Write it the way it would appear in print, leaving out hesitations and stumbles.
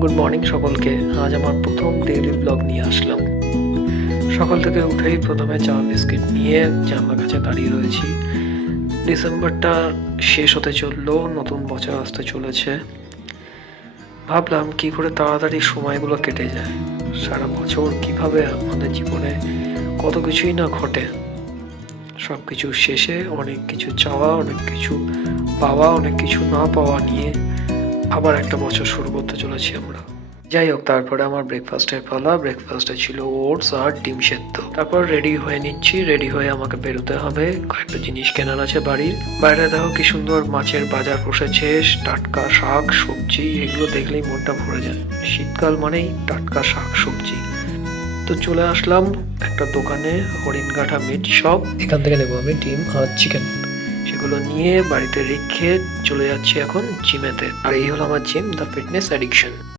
Good morning সকলকে। আজ আমার প্রথম ডেইলি ব্লগ নিয়ে আসলাম। সকাল থেকে উঠেই প্রথমে চা বিস্কিট নিয়ে জানলার কাছে দাঁড়িয়ে রয়েছি। ডিসেম্বরটা শেষ হতে চললো, নতুন বছর আসতে চলেছে। ভাবলাম কি করে তাড়াতাড়ি সময়গুলো কেটে যায়। সারা বছর কিভাবে আমাদের জীবনে কত কিছুই না ঘটে। সবকিছু শেষে অনেক কিছু চাওয়া, অনেক কিছু পাওয়া, অনেক কিছু না পাওয়া নিয়ে আবার একটা বছর শুরু করতে চলেছি আমরা। যাই হোক, তারপরে আমার ব্রেকফাস্টের পালা। ব্রেকফাস্টে ছিল ওটস আর ডিম সেদ্ধ। তারপর রেডি হয়ে নিচ্ছি। রেডি হয়ে আমাকে বেরোতে হবে, কয়েকটা জিনিস কেনার আছে বাড়ির। বাইরে দেখো কি সুন্দর মাছের বাজার বসেছে, টাটকা শাক সবজি, এগুলো দেখলেই মনটা ভরে যায়। শীতকাল মানেই টাটকা শাক সবজি। তো চলে আসলাম একটা দোকানে, হরিণঘাটা মিট শপ। এখান থেকে নেবো আমি ডিম আর চিকেন। সেগুলো নিয়ে বাড়িতে রেখে চলে যাচ্ছি এখন জিমেতে। আর এই হলো আমার জিম, দ্য ফিটনেস অ্যাডিকশন।